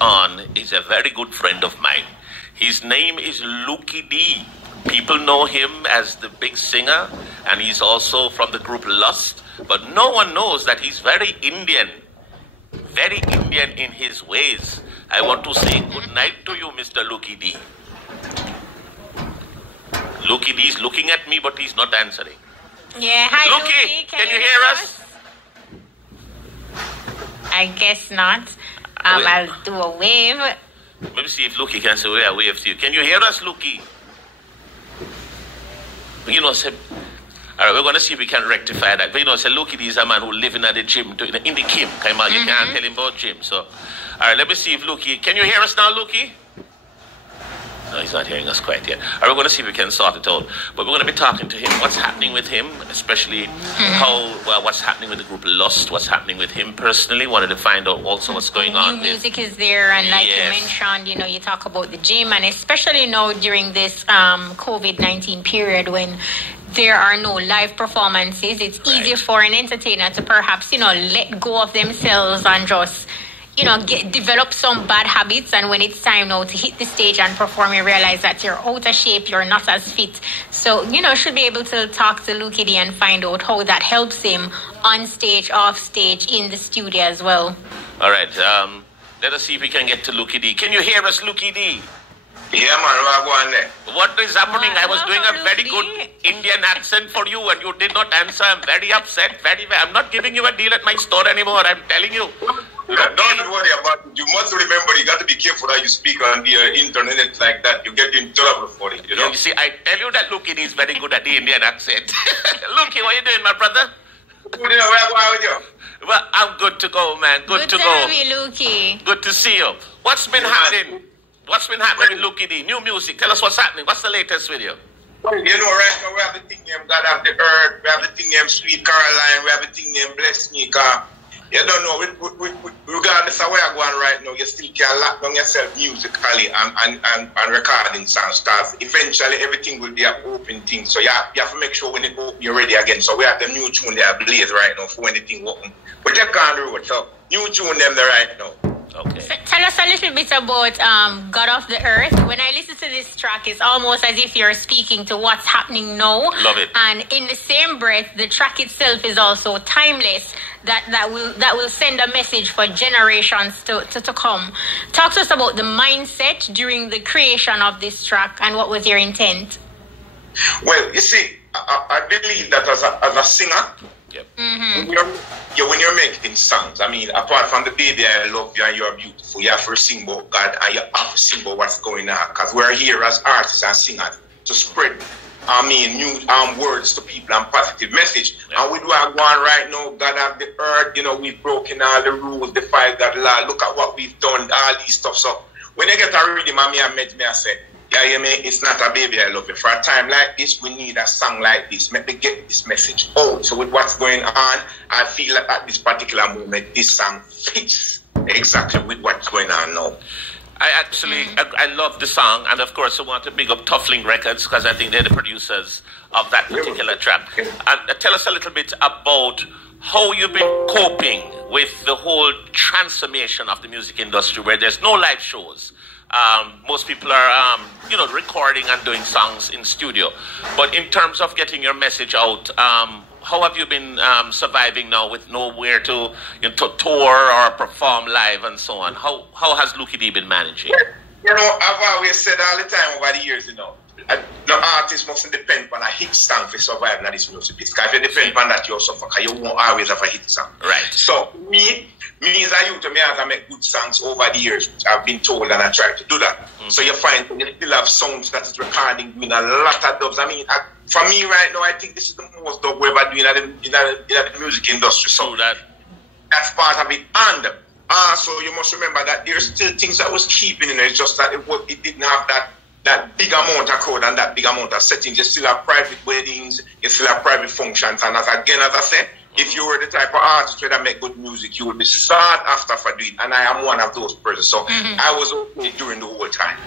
on is a very good friend of mine. His name is Lukie D. People know him as the big singer, and he's also from the group Lust, but no one knows that he's very Indian in his ways. I want to say good night to you, Mr. Lukie D. Lukie D is looking at me, but he's not answering. Yeah, hi Lukie, can you hear us? I guess not. I'll do a wave. Let me see if Lukie can say a wave to you. Can you hear us, Lukie? You know, say, all right, we're going to see if we can rectify that. But you know, say, Lukie is a man who lives in the gym, in the Kim. You can't tell him about gym. So, all right, let me see if Lukie, can you hear us now, Lukie? No, he's not hearing us quite yet. All right, we're going to see if we can sort it out. But we're going to be talking to him. What's happening with him, especially what's happening with the group Lust, what's happening with him personally. Wanted to find out also what's going on. New music is there, and like you mentioned, you know, you talk about the gym, and especially now during this COVID-19 period when there are no live performances, it's easier for an entertainer to perhaps, you know, let go of themselves and just, you know, develop some bad habits, and when it's time now to hit the stage and perform, you realize that you're out of shape, you're not as fit. So, you know, should be able to talk to Lukie D and find out how that helps him on stage, off stage, in the studio as well. All right, let us see if we can get to Lukie D. Can you hear us, Lukie D? Yeah, man, we're going there. What is happening? I was doing a very good Indian accent for you, and you did not answer. I'm very upset. I'm not giving you a deal at my store anymore. I'm telling you. Don't worry about it. You must remember, you got to be careful how you speak on the internet like that. You get in trouble for it, you know? You see, I tell you that Lukie is very good at the Indian accent. Lukie, what are you doing, my brother? Where are you? Well, I'm good to go, man. Good to go. Good to Lukie. Good to see you. What's been happening? What's been happening with Lukie D? New music. Tell us what's happening. What's the latest video? Well, you know, right now we have the thing named God of the Earth. We have the thing named Sweet Caroline. We have the thing named Bless Me. You don't know, regardless of where you're going right now, you still can lock down yourself musically and recording songs, because eventually everything will be an open thing. So you have to make sure when it open, you're ready again. So we have the new tune there blaze right now for when the thing open. But they can't do it. So new tune them there right now. Okay. So tell us a little bit about God of the Earth. When I listen to this track, it's almost as if you're speaking to what's happening now. Love it. And in the same breath, the track itself is also timeless. That will send a message for generations to come. Talk to us about the mindset during the creation of this track and what was your intent. Well, you see, I believe that as a singer, yep. When you're making songs, I mean, apart from the baby I love you and you're beautiful, you have to sing about God and you have to sing about what's going on, because we're here as artists and singers to spread new words to people and positive message. Yeah. And we do have one right now, God of the Earth, you know, we've broken all the rules, defied God law, look at what we've done, all these stuff. So when you get a rhythm, I met me, I say, yeah, you mean, it's not a baby I love you. For a time like this, we need a song like this. Let me get this message out. So with what's going on, I feel like at this particular moment, this song fits exactly with what's going on now. I love the song, and of course I want to big up Tuff Links Records, because I think they're the producers of that particular track. And tell us a little bit about how you've been coping with the whole transformation of the music industry, where there's no live shows. Most people are, recording and doing songs in studio. But in terms of getting your message out, how have you been surviving now with nowhere to tour or perform live and so on? How has Lukie D been managing? You know, I've always said all the time over the years, no artist mustn't depend on a hit song for surviving this music business. Because if you depend on that, you'll suffer, because you won't always have a hit song. Right. So me as a youth, I have to make good songs over the years. I've been told, and I try to do that. Mm-hmm. So you find you still have songs that is recording, doing a lot of dubs. I mean, for me right now, I think this is the most dub we're ever doing in the music industry. So that's part of it. And so you must remember that there's still things that was keeping in it. It's just that it didn't have that big amount of crowd and that big amount of settings. You still have private weddings, you still have private functions. And as I said, if you were the type of artist that make good music, you would be sought after for doing it. And I am one of those persons. So I was okay during the whole time.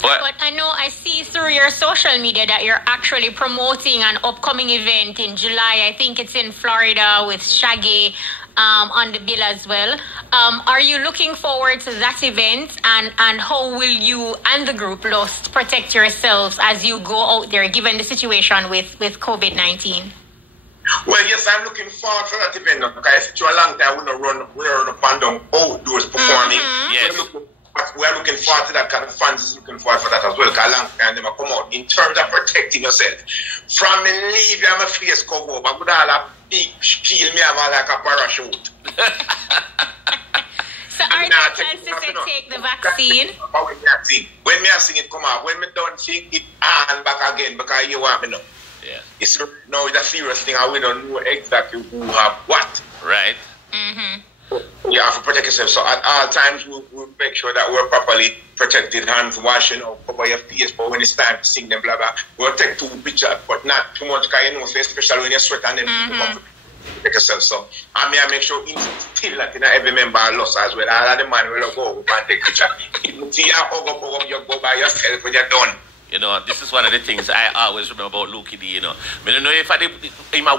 But I know I see through your social media that you're actually promoting an upcoming event in July. I think it's in Florida with Shaggy. on the bill as well. Are you looking forward to that event, and how will you and the group Lost protect yourselves as you go out there, given the situation with COVID-19? Well, yes, I'm looking forward to that event because it's a long time we're up and down outdoors performing. Yes. We're looking forward to that kind of fans is looking forward for that as well because a long time they come out. In terms of protecting yourself, from me leave I'm a face cover up, I would all a big shield me have like a parachute. So are there chances to take the vaccine? When me sing it come out, when me don't sing it and back again because you want me know. Yeah. It's a serious thing and we don't know exactly who have what. Right. You have to protect yourself. So at all times we make sure that we're properly protected, hands washing, cover your face, but when it's time to sing them, blah blah, we'll take 2 pictures, but not too much because you know, especially when you sweat and then people come to protect yourself. So I make sure instill that in every member Lost as well. All of the man will go over and take picture. You see how you go by yourself when you're done. You know, this is one of the things I always remember about Lukie D, you know. I don't know if I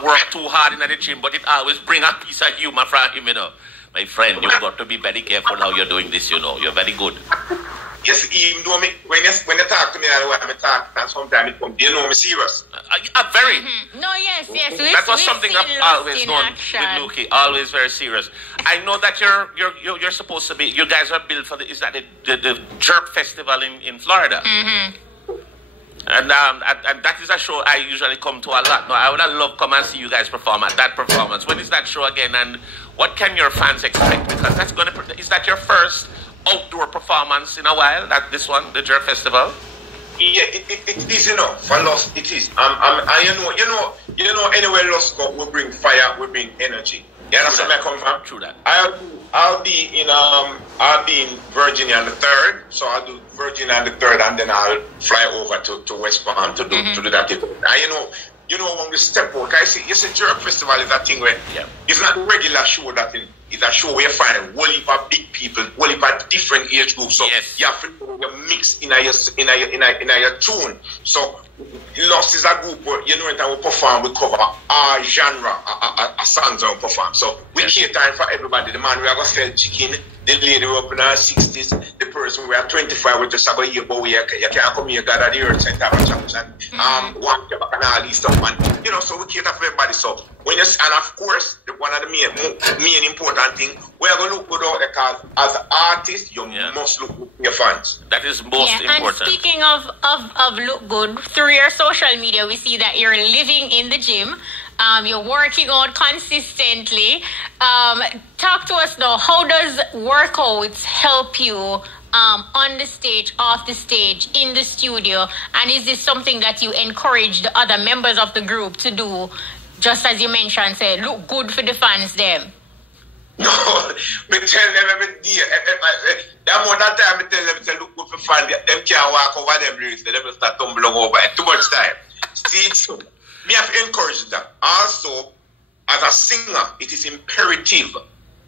work too hard in the gym, but it always bring a piece of humor from him, you know. My friend, you've got to be very careful how you're doing this, you know. You're very good. Yes, even though when you talk to me, I talk, and sometimes it comes, you know me serious. Very. No, yes. That was something I've always known with Lukie, always very serious. I know that you're supposed to be, you guys are built for the Jerk Festival in Florida. And that is a show I usually come to a lot. Now, I would love to come and see you guys perform at that performance. When is that show again, and what can your fans expect? Because is that your first outdoor performance in a while? This one, the Jerk Festival? Yeah, it is, you know, for Lost, it is. You know, anywhere Lost go, we bring fire, we bring energy. You understand where I come from? True that. I'll be in Virginia on the 3rd, so I'll do Virginia on the 3rd, and then I'll fly over to West Palm to do that event. You know when we step out, I see, you see, Jerk Festival is a thing where it's not a regular show that it's a show where you find a whole heap of big people, whole heap of different age groups. So you have to mix in your tune. So Lost is a group where, you know, that we perform, we cover our genre, our songs and we perform. So we cater for everybody. The man we are going to sell chicken, the lady we're up in our 60s, the person we are 25, we just have a year, but you can't come here, gather the earth center of chapels and walk your back and all these stuff. And, you know, so we cater for everybody. So when you, and of course, one of the main important thing, we're going to look good out because as an artist, you must look good for your fans. That is most important. And speaking of look good, through your social media, we see that you're living in the gym. You're working out consistently. Talk to us now. How does workouts help you on the stage, off the stage, in the studio? And is this something that you encourage the other members of the group to do? Just as you mentioned, say, look good for the fans, them. No, me tell them every day. That more that time, I tell them to look good for fans. Them can't walk over them lyrics. They will start tumbling over. Too much time. See, so me have to encourage that. Also, as a singer, it is imperative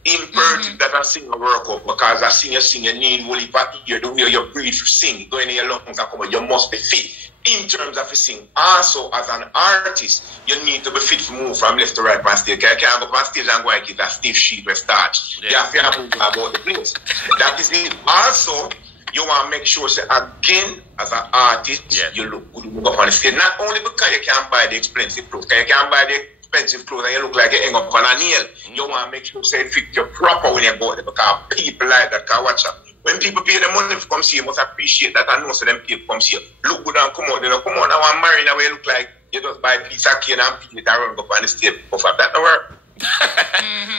that a singer work out, because a singer need only part ear, the way you breathe to sing, going in your lungs and come out, you must be fit in terms of sing. Also, as an artist, you need to be fit to move from left to right on stage. You can't go on stage and go and get a stiff sheet with starch. You have to move about the place. That is it. Also, you want to make sure, say, again, as an artist, you look good when you go up on the stage. Not only because you can't buy the expensive clothes, because you can't buy the expensive clothes and you look like you hang up on a nail. You want to make sure, say, fit you proper when you go there, because people like that can watch up. When people pay the money to come see you, must appreciate that and know so them people come see you. Look good and come out. You know, come on now and marry now where you look like you just buy a piece of cane and peel it around up on the stage. That don't work.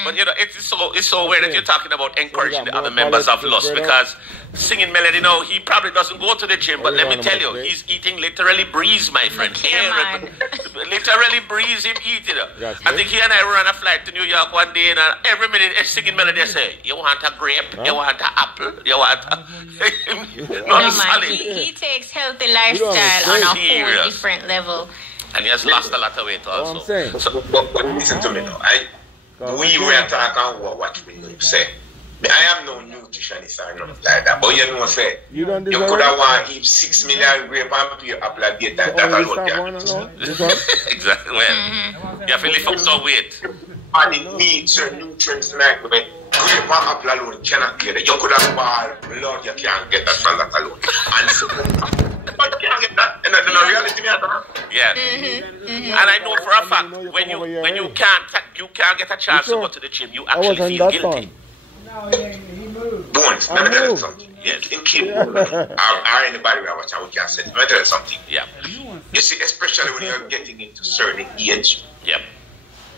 But you know, it's so weird that you're talking about encouraging the other members of Lost, because singing Melody now, he probably doesn't go to the gym, but let me tell you, he's eating literally breeze, my friend. Literally breeze him eating. I think he and I were on a flight to New York one day, and every minute singing Melody, they say, you want a grape, you want an apple, you want a... He takes healthy lifestyle on a whole different level. And he has lost a lot of weight also. So, but listen to me now. We were talking about what we say. I am no nutritionist or nothing like that. But you know, say, you could have want to eat 6 million grapes and pay up like that alone. Exactly. Well, you have to lift up some weight. body needs certain nutrients like grape and apple alone cannot get it. You could have bought, Lord, you can't get that from that alone. And so, but you can't get that. And that's the reality, yeah. And I know for a fact, when you can't get a chance to go to the gym, you actually feel guilty. No, he moved. Bones, let me tell you something. Yes, in keep or anybody we are watching, we can say, let me tell you something. Yeah. You see, especially when you're getting into certain age, yeah,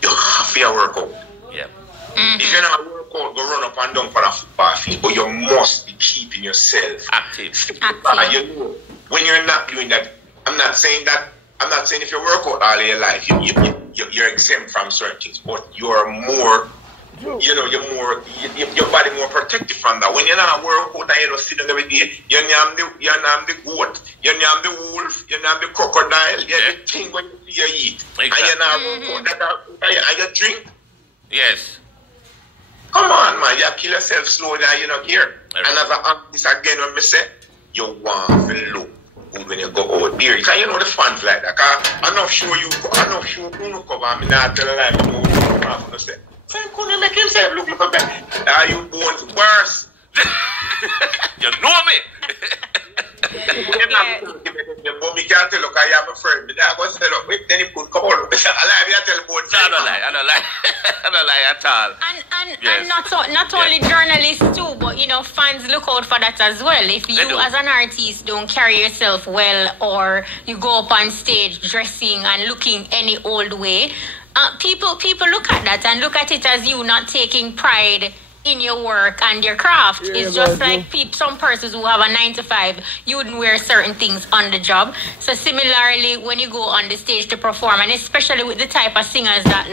you have to work out. Yeah. If you're not work out, go run up and down for a football field, but you must be keeping yourself active. You know, when you're not doing that, I'm not saying if you work out all your life, you're exempt from certain things, but you're more. You know, your body more protected from that. When you're not work out and you don't sit down every day, you name the goat, you name the wolf, you name the crocodile, everything when you eat. Exactly. And you're not work out and you drink. Yes. Come on, man, you kill yourself slow down, you're not here. And as an artist again, when I say, you want to look good when you go out there. Because you know the fans like that. I'm not sure you cover, I'm not telling you, I'm not going to say. Sam couldn't make himself look like a bad. Are you born worse? You know me. But me can't tell, look, I am a friend. But I was saying, look, wait, then he could come on. I tell both. I don't lie at all. And not only journalists too, but you know, fans look out for that as well. If you as an artist don't carry yourself well, or you go up on stage dressing and looking any old way, people look at that and look at it as you not taking pride in your work and your craft. It's just like some persons who have a 9 to 5, you wouldn't wear certain things on the job. So similarly, when you go on the stage to perform, and especially with the type of singers that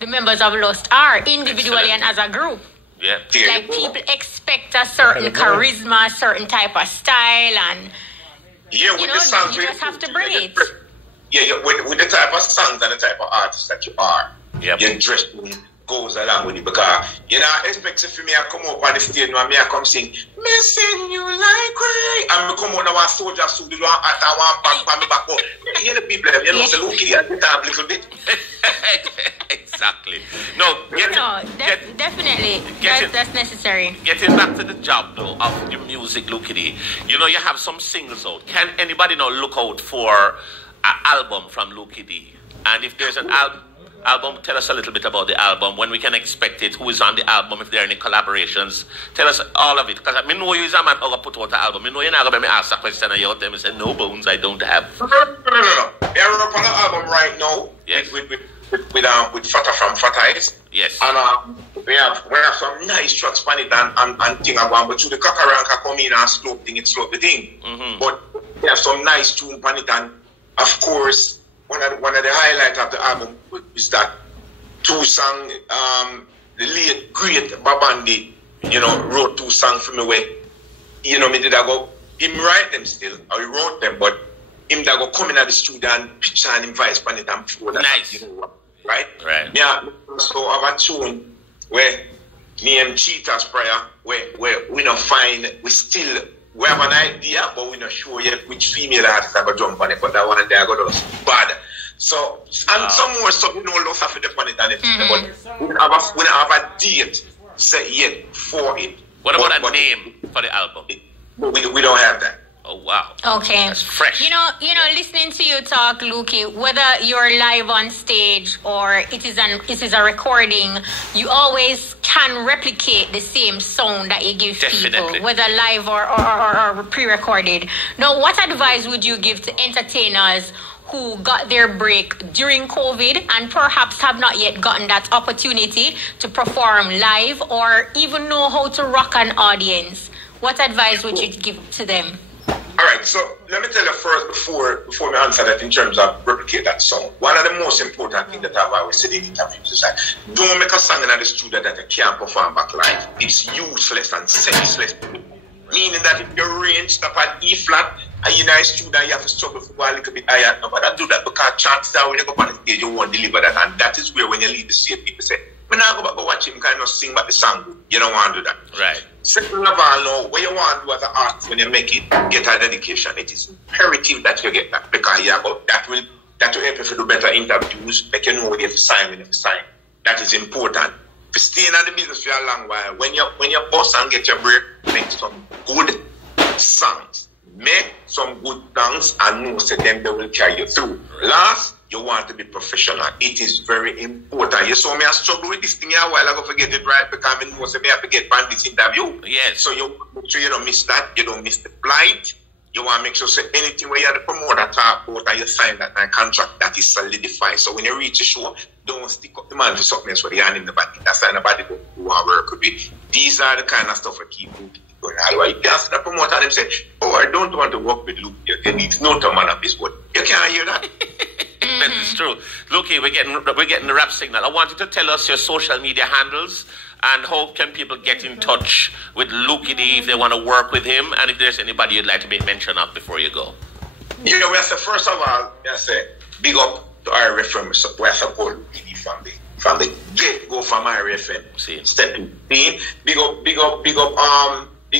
the members of Lust are, individually and as a group. Yeah. Like people expect a certain charisma, a certain type of style, and with the songs, you just have to bring it. Yeah, with the type of songs and the type of artist that you are, your dressing goes along with it, because you know, expect for me I come up on the stage and me I come sing, missing you like rain, and me come out now a soldier suit, do one hat and one bag on me back up. You hear the people, you know, say, Lukie D at the top a little bit. Exactly. No, definitely. That's necessary. Getting back to the job though of your music, Lukie D, you know, you have some singles out. Can anybody now look out for an album from Lukie D? And if there's an album, tell us a little bit about the album, when we can expect it, who is on the album, if there are any collaborations. Tell us all of it, because I know you is a man who put out the album. I know you're not going to ask a question and you tell me, say, no, Bones, I don't have. No. You're up on the album right now. Yes. With Fata from Fata Eyes. Yes. And we have some nice tracks on it and thing about, but to the Kakaranka come in and slope the thing. Mm-hmm. But we have some nice tune on it, and of course, one of the highlights of the album is that 2 songs, the late great Babandi, you know, wrote 2 songs for me where, you know, me did I go, him write them still, or he wrote them, but him that go come in at the studio and picture and invite on it and before that. Nice. You know, right? Right. Yeah, so I have a tune where me and Cheetah's prayer, where we don't find, we have an idea, but we're not sure yet which female artist are going to jump on it, but that one day I got us bad. So, and some more stuff, you know, lots of it on it and everything, but we don't have a date set yet for it. What about a name for the album? We don't have that. Oh, wow. Okay. That's fresh. You know, listening to you talk, Lukie, whether you're live on stage or it is a recording, you always can replicate the same sound that you give people, whether live or pre-recorded. Now, what advice would you give to entertainers who got their break during COVID and perhaps have not yet gotten that opportunity to perform live or even know how to rock an audience? What advice would you give to them? All right, so let me tell you first, before we answer that in terms of replicate that song. One of the most important things that I've always said in interviews is that don't make a song in the studio that you can't perform back live. It's useless and senseless. Meaning that if your range stop at E flat and you're in a studio, you have to struggle for a little bit higher. Nobody do that because chances are when you go on the stage, you won't deliver that. And that is where when you leave the stage, people say, "When I go back and watch him, kind of sing back the song." You don't want to do that. Right. Second of all, now, what you want to do as an artist when you make it, get a dedication. It is imperative that you get that because that will help you to do better interviews, make you know when you have to sign, when you have to sign. That is important. If you stay in the business for a long while, when you boss and get your break, make some good songs. Make some good songs and know that them they will carry you through. Last, you want to be professional. It is very important. You saw me I struggle with this thing a while ago, forget it right, because I know that I have to get on this interview. Yes. So you make sure you don't miss that, you don't miss the flight. You want to make sure that anything where you have the promoter talk about and you sign that contract, that is solidified. So when you reach the show, don't stick up the man for something else where you hand him the body. That's not nobody who want to work with it. These are the kind of stuff that keep moving. Otherwise, you ask the promoter and them say, oh, I don't want to work with Luke. It's not a man of his word. You can't hear that. That is true. Lukie, we're getting the rap signal. I want you to tell us your social media handles and how can people get in touch with Lukie D if they want to work with him, and if there's anybody you'd like to make mention of before you go. You know, we have to, first of all, we have to big up to our FM. We have to support Lukie D from the get go from our FM. Step in. Big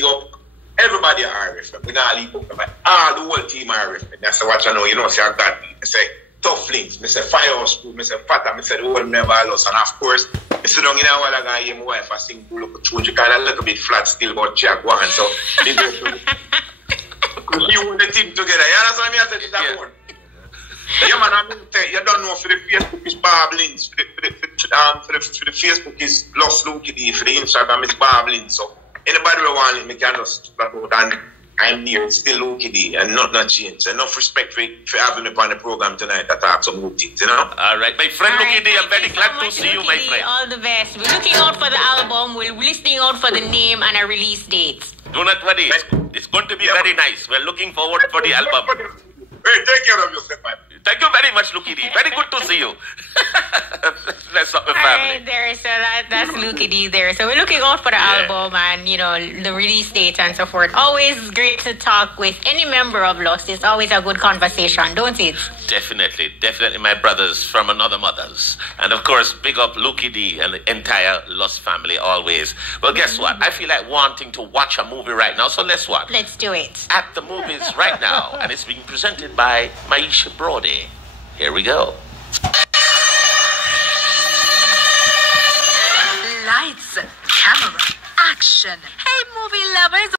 up everybody at RFM. We not leave up all the whole team at RFM. That's what I know. You know, say I got I say Tuff Links, I say Firehouse Crew, I say Fata, I say the whole never lost. And of course, I sit down in a while ago, I hear my wife, I sing Pull Up a Tune. She kind of a little bit flat still about Jack One. So, you hold the team together. You understand me? I said, it's that one. Yeah, man, I mean, you don't know for the Facebook is Bob Links, for the Facebook is Lost Lukie D, for the Instagram is Bob Links. So, anybody who want it, me can just flat out and I'm here, still Lukie D, and not changed. Enough respect for having me on the program tonight to talk some good things, you know? All right, my friend Lukie D, I'm very glad to see you, my friend. All the best. We're looking out for the album. We're listening out for the name and a release date. Do not worry. It's going to be very nice. We're looking forward for the album. Hey, take care of yourself, man. Thank you very much, Lukie D. Very good to see you. Let's up the family. Alright, there. So that's Lukie D there. So we're looking out for the album and, you know, the release date and so forth. Always great to talk with any member of Lost. It's always a good conversation, don't it? Definitely. Definitely my brothers from another mothers. And of course, big up Lukie D and the entire Lost family always. Well, guess what? I feel like wanting to watch a movie right now. So let's what? Let's do it. At the movies right now. And it's being presented by Maisha Brody. Here we go. Lights, camera, action. Hey, movie lovers.